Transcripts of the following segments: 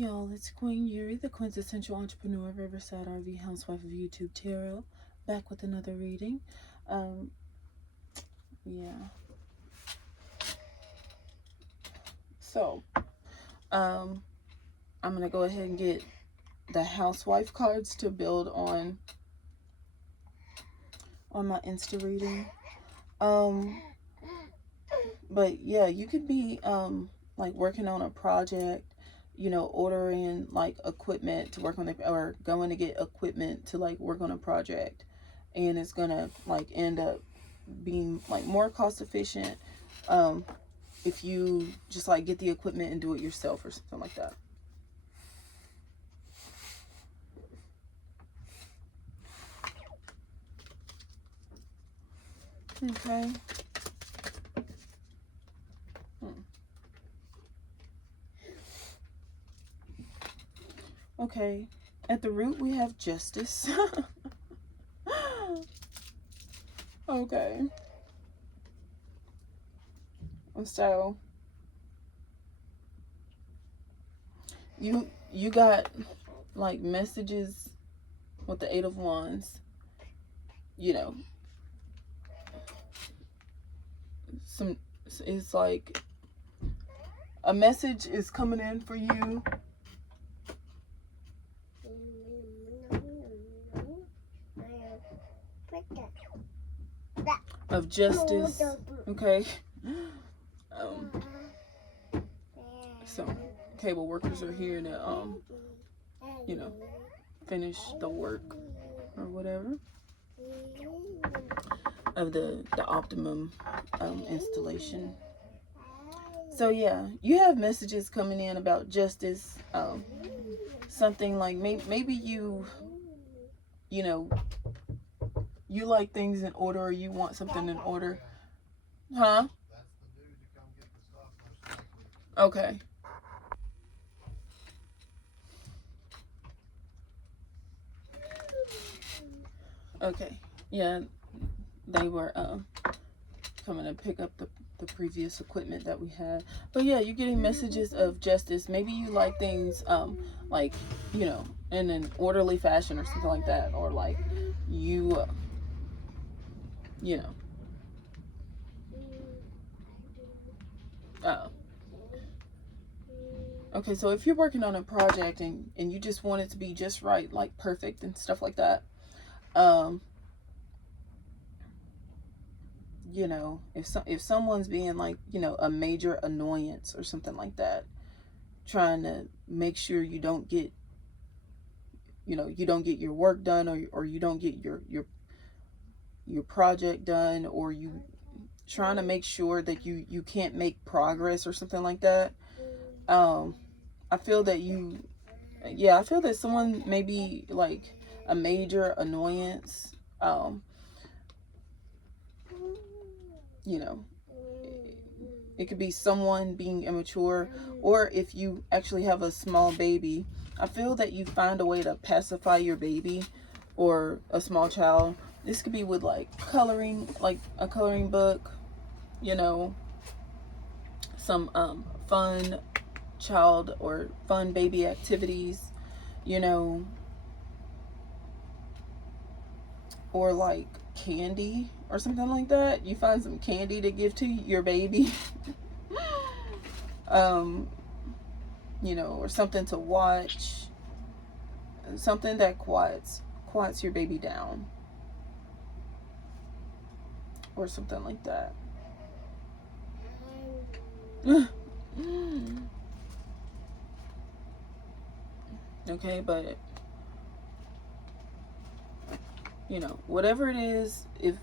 y'all, it's Queen Yuri, the quintessential entrepreneur, Riverside RV, housewife of YouTube Tarot, back with another reading. Yeah. So, I'm going to go ahead and get the housewife cards to build on my Insta reading. But yeah, you could be, like working on a project, ordering like equipment to work on it, or going to get equipment to like work on a project, and it's gonna like end up being like more cost efficient if you just like get the equipment and do it yourself or something like that. Okay. Okay, at the root we have justice. Okay. So you got like messages with the Eight of Wands. It's like a message is coming in for you of justice. Okay. So cable workers are here to finish the work or whatever of the optimum installation. So yeah, you have messages coming in about justice. Something like maybe you like things in order, or you want something in order. Huh? Okay. Okay. Yeah, they were coming to pick up the previous equipment that we had. But yeah, you're getting messages of justice. Maybe you like things like in an orderly fashion or something like that, or like you okay, so if you're working on a project and you just want it to be just right, like perfect and stuff like that, if someone's being like, a major annoyance or something like that, trying to make sure you don't get your work done, or you don't get your project done, or you trying to make sure that you can't make progress or something like that. I feel that someone may be like a major annoyance. It could be someone being immature, or if you actually have a small baby, I feel that you find a way to pacify your baby or a small child. This could be with like coloring, like a coloring book, some fun child or fun baby activities, or like candy or something like that. You find some candy to give to your baby. Or something to watch, something that quiets your baby down, or something like that. Okay, but whatever it is, if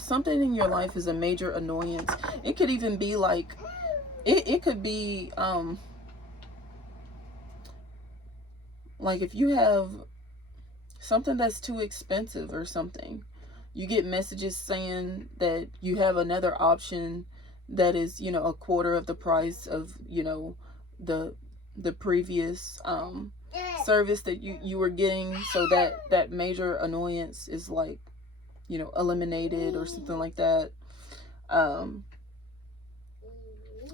something in your life is a major annoyance, it could even be like it could be like if you have something that's too expensive or something, you get messages saying that you have another option that is a quarter of the price of the previous service that you were getting, so that major annoyance is like eliminated or something like that.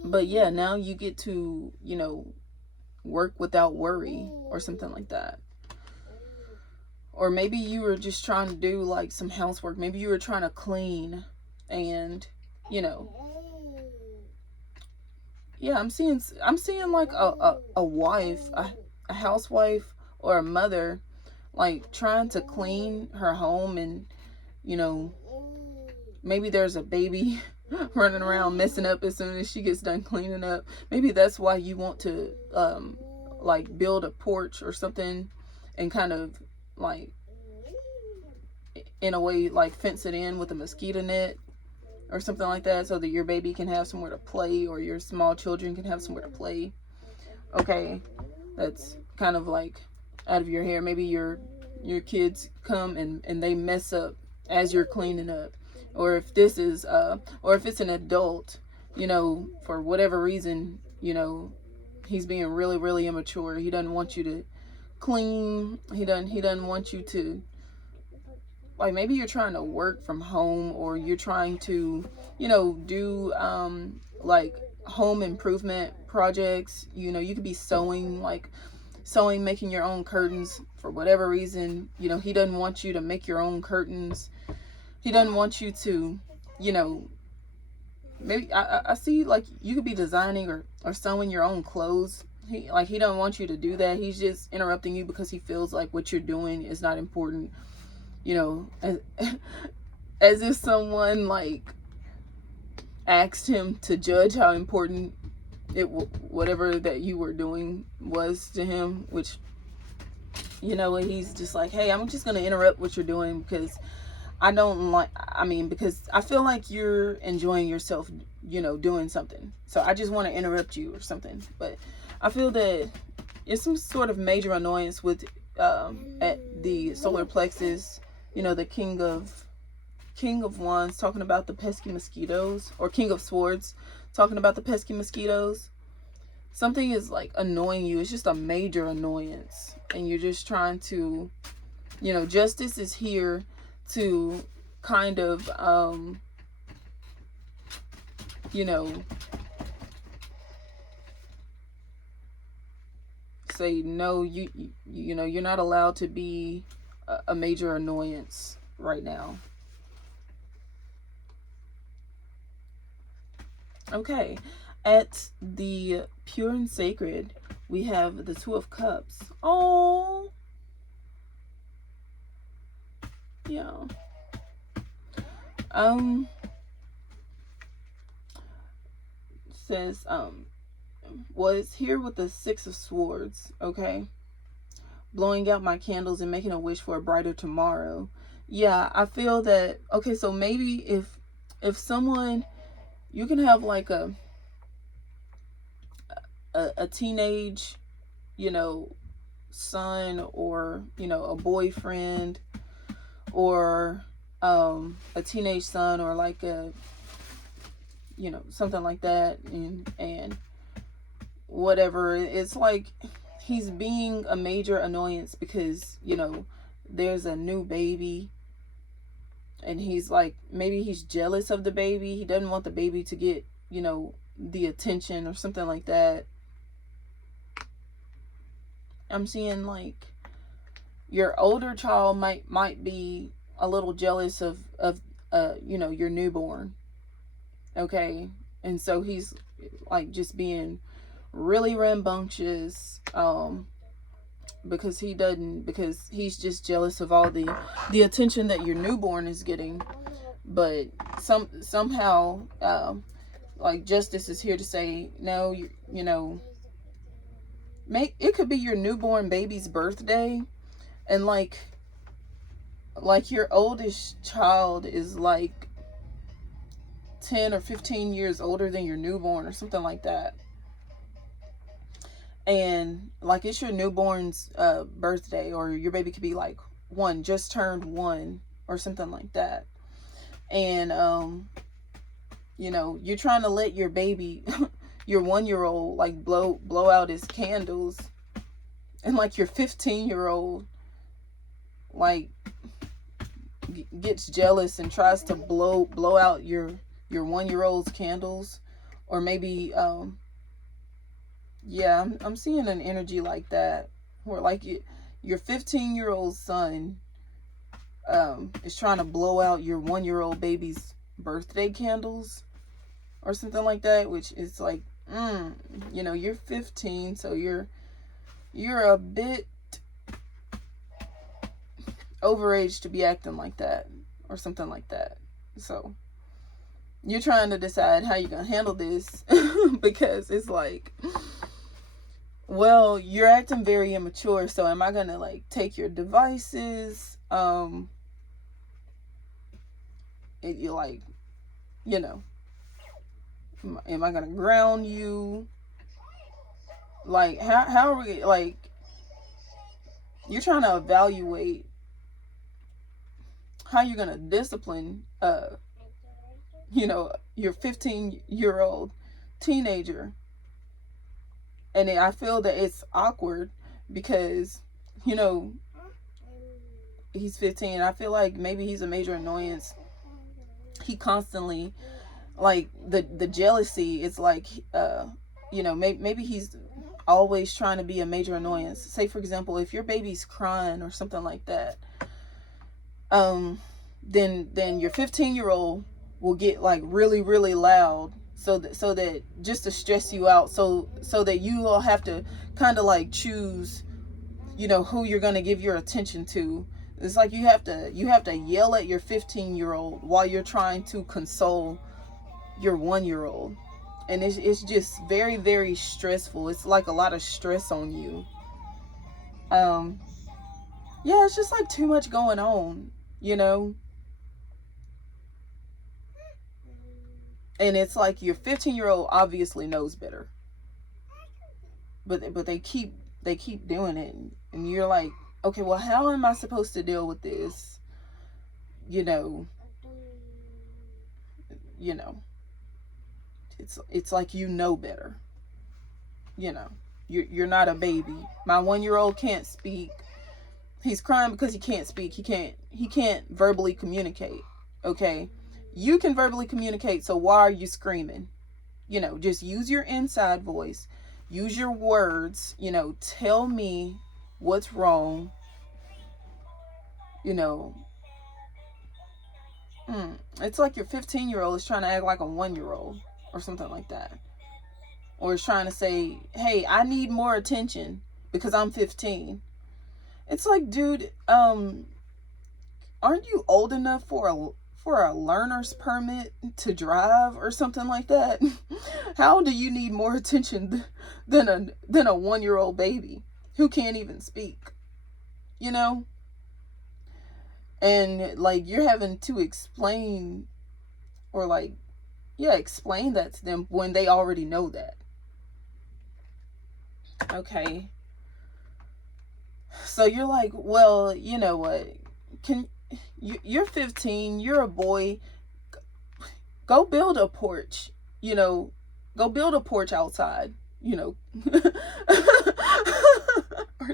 But yeah, now you get to work without worry or something like that. Or maybe you were just trying to do like some housework. Maybe you were trying to clean and, you know, yeah, I'm seeing like a wife, a housewife or a mother like trying to clean her home, and you know, maybe there's a baby running around messing up as soon as she gets done cleaning up. Maybe that's why you want to like build a porch or something and kind of like in a way like fence it in with a mosquito net or something like that, so that your baby can have somewhere to play, or your small children can have somewhere to play. Okay, that's kind of like out of your hair. Maybe your kids come and they mess up as you're cleaning up. Or if this is or if it's an adult, you know, for whatever reason, you know, he's being really, really immature. He doesn't want you to clean. He doesn't want you to, like, maybe you're trying to work from home, or you're trying to, you know, do like home improvement projects. You know, you could be sewing, making your own curtains. For whatever reason, you know, he doesn't want you to make your own curtains. He doesn't want you to, you know, maybe I see like you could be designing or sewing your own clothes. He doesn't want you to do that. He's just interrupting you because he feels like what you're doing is not important. You know, as if someone like asked him to judge how important whatever that you were doing was to him. Which, you know, he's just like, hey, I'm just gonna interrupt what you're doing because because I feel like you're enjoying yourself, you know, doing something. So I just want to interrupt you or something. But I feel that it's some sort of major annoyance with at the solar plexus. You know, the King of Wands talking about the pesky mosquitoes, or King of Swords talking about the pesky mosquitoes. Something is like annoying you. It's just a major annoyance, and you're just trying to, you know, justice is here to kind of you know, say no, you know, you're not allowed to be a major annoyance right now. Okay, at the pure and sacred, we have the Two of Cups. Oh, yeah. Says was here with the Six of Swords. Okay, blowing out my candles and making a wish for a brighter tomorrow. Yeah, I feel that. Okay, so maybe if someone, you can have like a teenage, you know, son, or, you know, a boyfriend, or a teenage son, or like a, you know, something like that, and whatever. It's like he's being a major annoyance because, you know, there's a new baby, and he's like, maybe he's jealous of the baby. He doesn't want the baby to get, you know, the attention or something like that. I'm seeing like your older child might be a little jealous of you know, your newborn. Okay, and so he's like just being really rambunctious, because he's just jealous of all the attention that your newborn is getting. But somehow like justice is here to say no. You know, it could be your newborn baby's birthday, and like your oldest child is like 10 or 15 years older than your newborn or something like that. And like it's your newborn's birthday, or your baby could be like just turned 1 or something like that. And you know, you're trying to let your baby your 1-year-old like blow out his candles, and like your 15-year-old like gets jealous and tries to blow out your 1-year-old's candles. Or maybe Yeah, I'm seeing an energy like that, where like your 15-year-old son is trying to blow out your 1-year-old baby's birthday candles or something like that, which is like, you're 15, so you're a bit overage to be acting like that or something like that. So you're trying to decide how you're gonna handle this because it's like, well, you're acting very immature, so am I gonna like take your devices? You're like, you know, am I gonna ground you? Like, how are we, like, you're trying to evaluate how you're gonna discipline your 15-year-old teenager. And I feel that it's awkward because, you know, he's 15. I feel like maybe he's a major annoyance. He constantly, like, the jealousy is like, maybe he's always trying to be a major annoyance. Say, for example, if your baby's crying or something like that, then your 15-year-old will get like really, really loud, so that just to stress you out, so that you will have to kind of like choose, who you're going to give your attention to. It's like you have to yell at your 15-year-old while you're trying to console your 1-year-old. And it's just very, very stressful. It's like a lot of stress on you. Yeah, it's just like too much going on, you know. And it's like your 15-year-old obviously knows better, but they keep doing it, and you're like, okay, well, how am I supposed to deal with this? You know, it's like, better. You're not a baby. My 1-year-old can't speak. He's crying because he can't speak. He can't verbally communicate. Okay, you can verbally communicate, so why are you screaming? Just use your inside voice. Use your words. Tell me what's wrong. It's like your 15-year-old is trying to act like a 1-year-old or something like that. Or is trying to say, hey, I need more attention because I'm 15. It's like, dude, aren't you old enough for a learner's permit to drive or something like that? How do you need more attention than a 1-year-old baby who can't even speak? And like, you're having to explain, or like, yeah, explain that to them when they already know that. Okay. So you're like, well, you know what? You're 15, you're a boy. Go build a porch, go build a porch outside, or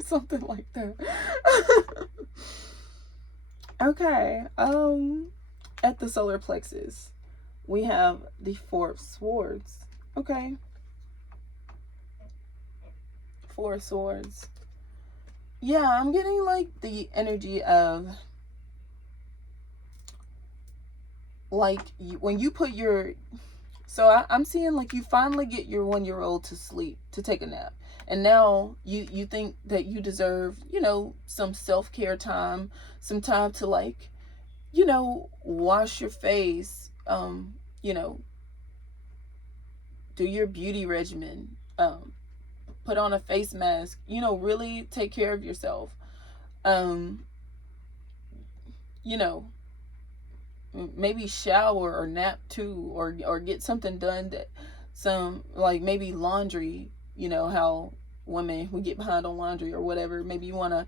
something like that. Okay. At the solar plexus, we have the 4 of Swords. Okay. 4 of Swords. Yeah, I'm getting like the energy of, like, when you put your, so I'm seeing like you finally get your 1-year-old to sleep, to take a nap, and now you think that you deserve, some self-care time, some time to, like, wash your face, do your beauty regimen, put on a face mask, really take care of yourself. Maybe shower or nap too, or get something done, that some, like, maybe laundry, how women, we get behind on laundry or whatever. Maybe you want to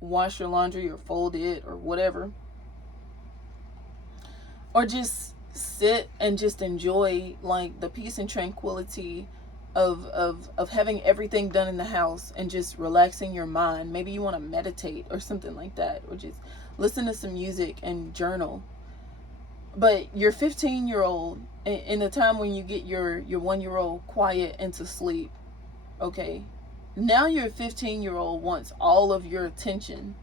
wash your laundry or fold it or whatever, or just sit and just enjoy, like, the peace and tranquility of having everything done in the house and just relaxing your mind. Maybe you want to meditate or something like that, or just listen to some music and journal. But your 15-year-old, in the time when you get your 1-year-old quiet into sleep, okay, now your 15-year-old wants all of your attention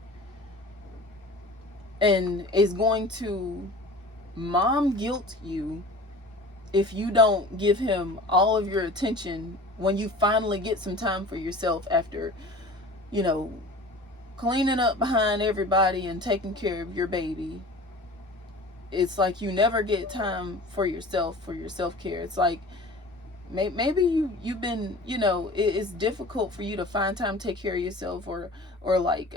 and is going to mom guilt you if you don't give him all of your attention when you finally get some time for yourself after, you know, cleaning up behind everybody and taking care of your baby. It's like you never get time for yourself, for your self-care. It's like maybe you've been, it's difficult for you to find time to take care of yourself, or like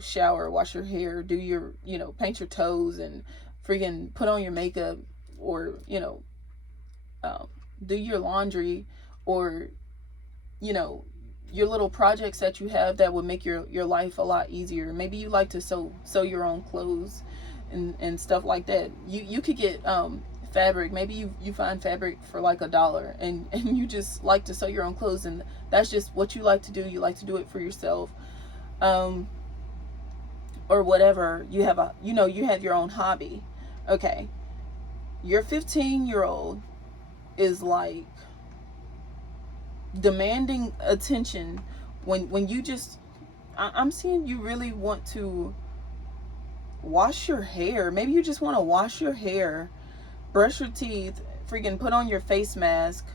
shower, wash your hair, do your, paint your toes and freaking put on your makeup, or um, do your laundry, or you know your little projects that you have that would make your life a lot easier. Maybe you like to sew your own clothes and stuff like that. You could get fabric. Maybe you find fabric for like $1, and you just like to sew your own clothes, and that's just what you like to do. You like to do it for yourself, um, or whatever. You have your own hobby. Okay, your 15-year-old is like demanding attention when you just, I'm seeing you really want to wash your hair. Maybe you just want to wash your hair, brush your teeth, freaking put on your face mask,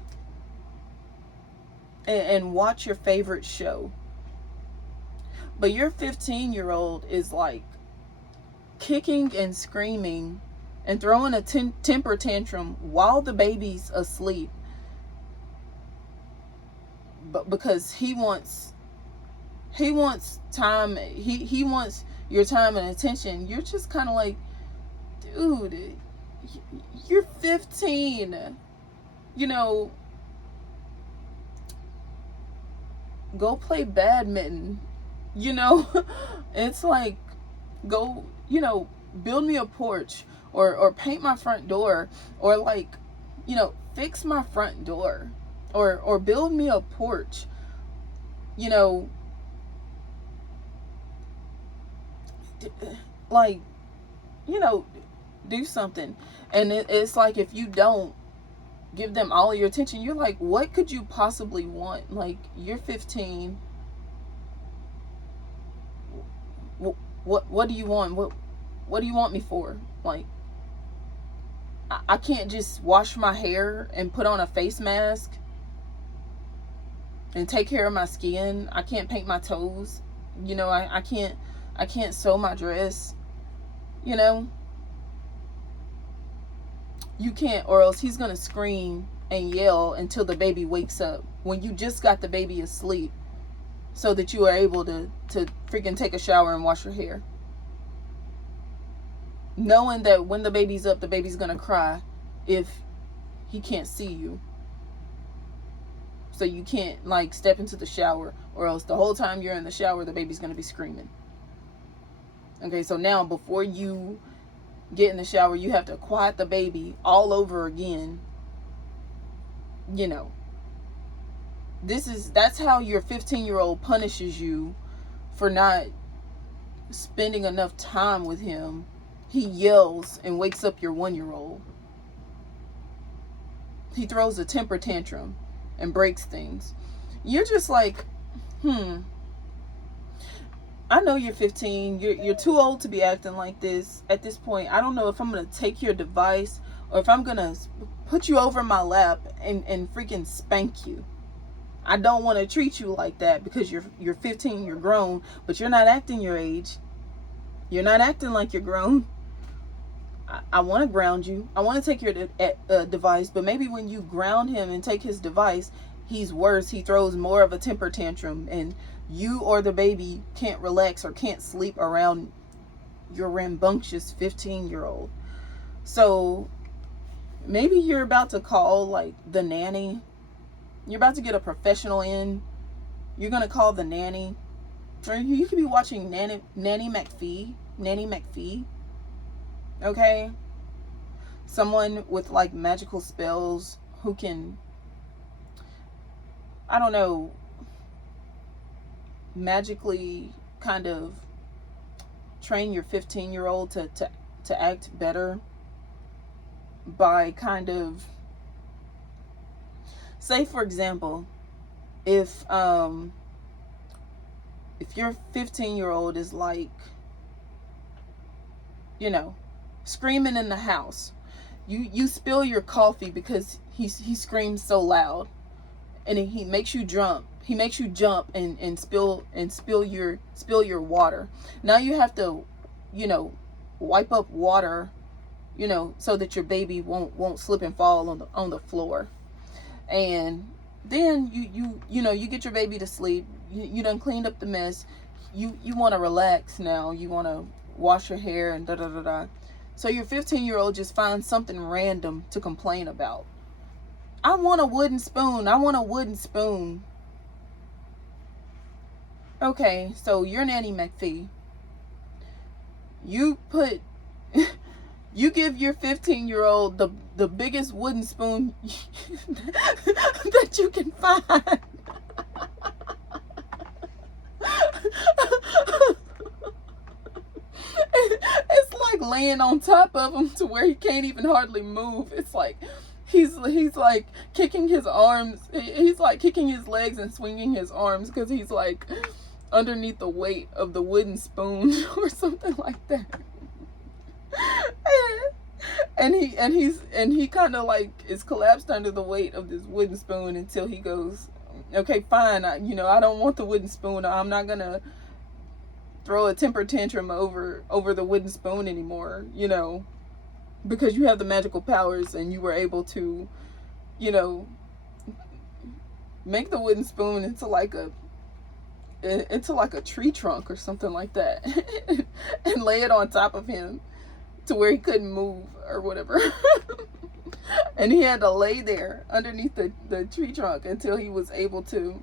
and watch your favorite show. But your 15-year-old is like kicking and screaming and throwing a temper tantrum while the baby's asleep, but because he wants time, he wants your time and attention. You're just kind of like, dude, you're 15, go play badminton, it's like, go, build me a porch, or paint my front door, or like, fix my front door, or build me a porch, like, do something. And it's like, if you don't give them all of your attention, you're like, what could you possibly want? Like, you're 15. What do you want? What do you want me for? Like, I can't just wash my hair and put on a face mask and take care of my skin. I can't paint my toes. I can't sew my dress. You can't, or else he's gonna scream and yell until the baby wakes up when you just got the baby asleep, so that you are able to freaking take a shower and wash your hair, knowing that when the baby's up, the baby's gonna cry if he can't see you. So you can't like step into the shower, or else the whole time you're in the shower, the baby's gonna be screaming. Okay, so now before you get in the shower, you have to quiet the baby all over again. That's how your 15-year-old punishes you for not spending enough time with him. He yells and wakes up your 1-year-old. He throws a temper tantrum and breaks things. You're just like, I know you're 15. You're too old to be acting like this at this point. I don't know if I'm going to take your device, or if I'm going to put you over my lap and freaking spank you. I don't want to treat you like that, because you're 15, you're grown, but you're not acting your age. You're not acting like you're grown. I want to ground you. I want to take your device, but maybe when you ground him and take his device, he's worse. He throws more of a temper tantrum, and you or the baby can't relax or can't sleep around your rambunctious 15-year-old. So maybe you're about to call like the nanny. You're about to get a professional in. You're going to call the nanny. Or you could be watching Nanny McPhee. Okay? Someone with like magical spells who can, I don't know, magically kind of train your 15-year-old to act better. by kind of, say for example, if your 15-year-old is like, you know, screaming in the house, you spill your coffee because he screams so loud, and he makes you jump. He makes you jump and spill your water. Now you have to, you know, wipe up water, you know, so that your baby won't slip and fall on the floor. And then you know, you get your baby to sleep. You done cleaned up the mess. You want to relax now. You want to wash your hair and da da da da. So your 15-year-old just finds something random to complain about. I want a wooden spoon. I want a wooden spoon. Okay, so you're Nanny McPhee. You put you give your 15-year-old the biggest wooden spoon that you can find. It's like laying on top of him to where he can't even hardly move. It's like he's like kicking his arms. He's like kicking his legs and swinging his arms because he's like underneath the weight of the wooden spoon or something like that. And he kind of like is collapsed under the weight of this wooden spoon until he goes, okay, fine, I don't want the wooden spoon. I'm not gonna throw a temper tantrum over the wooden spoon anymore, you know, because you have the magical powers and you were able to, you know, make the wooden spoon into like a tree trunk or something like that and lay it on top of him to where he couldn't move or whatever. And he had to lay there underneath the tree trunk until he was able to